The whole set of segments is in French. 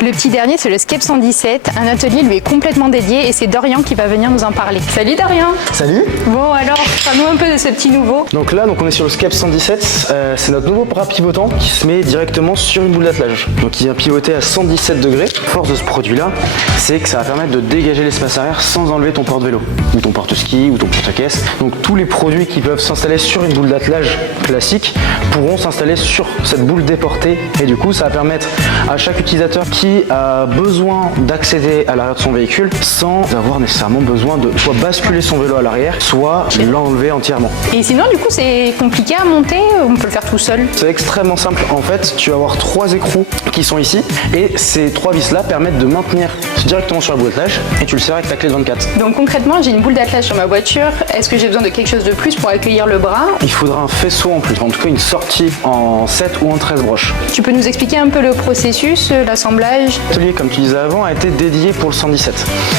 Le petit dernier, c'est le Skep 117. Un atelier lui est complètement dédié et c'est Dorian qui va venir nous en parler. Salut Dorian. Salut. Bon alors, parle-nous un peu de ce petit nouveau. Donc là, on est sur le Skep 117. C'est notre nouveau bras pivotant qui se met directement sur une boule d'attelage. Donc il vient pivoter à 117 degrés. La force de ce produit-là, c'est que ça va permettre de dégager l'espace arrière sans enlever ton porte-vélo, ou ton porte-ski, ou ton porte-caisse. Donc tous les produits qui peuvent s'installer sur une boule d'attelage classique pourront s'installer sur cette boule déportée. Et du coup, ça va permettre à chaque utilisateur qui a besoin d'accéder à l'arrière de son véhicule sans avoir nécessairement besoin de soit basculer son vélo à l'arrière, soit l'enlever entièrement. Et sinon, du coup, c'est compliqué à monter, on peut le faire tout seul? C'est extrêmement simple. En fait, tu vas avoir 3 écrous qui sont ici et ces 3 vis là permettent de maintenir directement sur la boule d'attelage et tu le serres avec ta clé de 24. Donc concrètement, j'ai une boule d'attelage sur ma voiture. Est-ce que j'ai besoin de quelque chose de plus pour accueillir le bras? Il faudra un faisceau en plus, en tout cas une sortie en 7 ou en 13 broches. Tu peux nous expliquer un peu le processus, l'assemblage? L'atelier, comme tu disais avant, a été dédié pour le 117.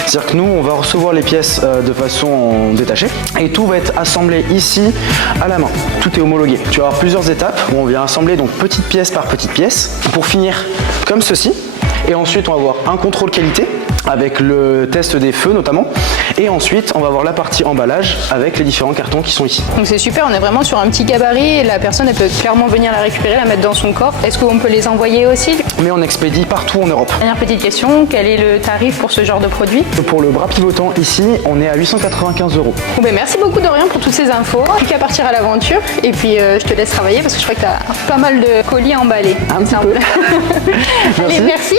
C'est-à-dire que nous, on va recevoir les pièces de façon détachée et tout va être assemblé ici à la main. Tout est homologué. Tu vas avoir plusieurs étapes où on vient assembler donc petite pièce par petite pièce pour finir comme ceci. Et ensuite, on va avoir un contrôle qualité avec le test des feux notamment. Et ensuite, on va avoir la partie emballage avec les différents cartons qui sont ici. Donc c'est super, on est vraiment sur un petit gabarit et la personne elle peut clairement venir la récupérer, la mettre dans son coffre. Est-ce qu'on peut les envoyer aussi? Mais on expédie partout en Europe. Dernière petite question, quel est le tarif pour ce genre de produit? Pour le bras pivotant ici, on est à 895 €. Bon, ben merci beaucoup Dorian pour toutes ces infos. Plus qu'à partir à l'aventure et puis je te laisse travailler parce que je crois que tu as pas mal de colis à emballer. Un petit peu. Allez, merci.